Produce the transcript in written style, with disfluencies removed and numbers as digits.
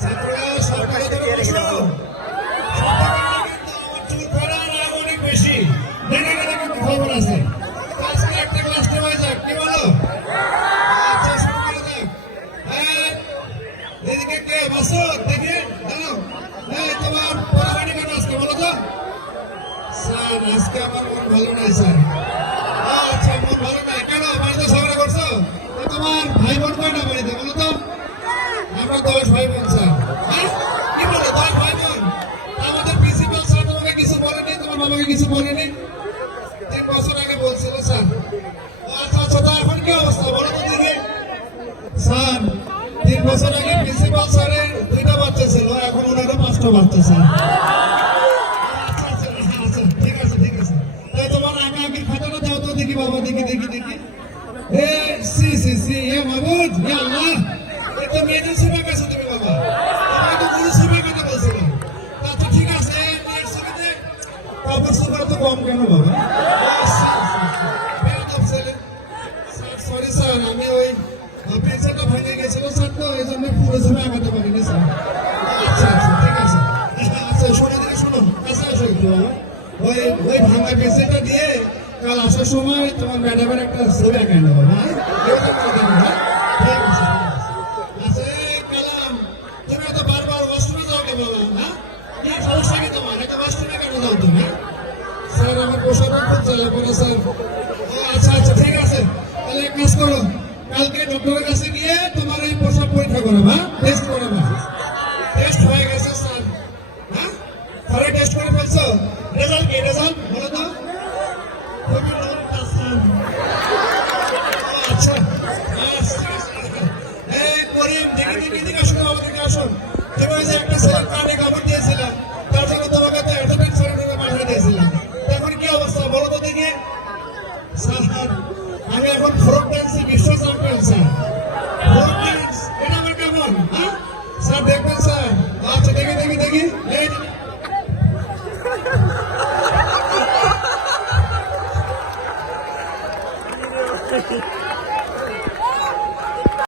সরকারি চুল করার রাগ অনেক বেশি, দেখে গেলে কিন্তু খবর আছে। আজকে একটা ক্লাস নেওয়া যাক, কি বলো? আচ্ছা, শুরু করা যাক। এদিকে কে বসো দেখে জানো, তোমার পড়াবাড়ি কেন আজকে বলো তো? স্যার আজকে আমার মন ভালো নাই স্যার। আচ্ছা, মন ভালো নাই কেন? বাড়িতে ঝগড়া করছো? তোমার ভাই বোন কয়টা বাড়িতে বলো তো? আমরা 10 ভাই বোন স্যার। কি বলো 10 ভাই বোন? আমাদের প্রিন্সিপাল স্যার তোমাকে কিছু বলেনি, তোমার বাবাকে কিছু বলেনি? 3 বছর আগে বলছিল স্যার। আচ্ছা আচ্ছা, তো এখন কি অবস্থা বলো তো দিদি? স্যার 3 বছর আগে প্রিন্সিপাল স্যারের 2টা বাচ্চা ছিল, এখন ওনারও 5টা বাচ্চা স্যার। আচ্ছা আচ্ছা আচ্ছা, ঠিক আছে ঠিক আছে। তাই তোমার আগে খাতাটা দাও তো দেখি বাবা, দেখি দেখি দেখি। এ সি সি সি, এ মাহবুব, ইয়া আল্লাহ, এ তো মেয়েদের সেবা কাছে তুমি বাবা, আমি তো গুরু সেবার কথা বলছিলাম। আচ্ছা ঠিক আছে, মায়ের ছবিতে কাপড় সুপার তো কম কেন বাবা? সরি স্যার, আমি ওই পেন্সিলটা ভেঙে গেছিল স্যার, তো এই জন্য পুরো ছবি আঁকাতে পারিনি স্যার। আচ্ছা আচ্ছা ঠিক আছে। আচ্ছা শোনো দিকে শোনো, কাছে আসো একটু বাবা। ওই ওই ভাঙা পেন্সিলটা দিয়ে কাল আসার সময় তোমার ম্যাডামের একটা ছবি আঁকাই নেবো, হ্যাঁ? ঠিক আছে। আচ্ছা এই কালাম, তুমি তো বারবার ওয়াশরুমে যাও কে বাবা, হ্যাঁ? কি সমস্যা কি তোমার? একটা ওয়াশরুমে কেন যাও তুমি? স্যার আমার পোশাক খুব জ্বালা পড়ে স্যার। ও আচ্ছা আচ্ছা ঠিক আছে, তাহলে এক কাজ করো, কালকে ডক্টরের কাছে গিয়ে তোমার এই পোশাক পরীক্ষা করো, হ্যাঁ? টেস্ট করো না। টেস্ট হয়ে গেছে স্যার, হ্যাঁ? পরে টেস্ট করে ফেলছো, রেজাল্ট কি? রেজাল্ট বলো তো? খুবই লোক স্যার। আচ্ছা এই করিম, দেখি দেখি দিকে আসো, আমাদেরকে আসো। তুমি ওই যে একটা ছেলের কানে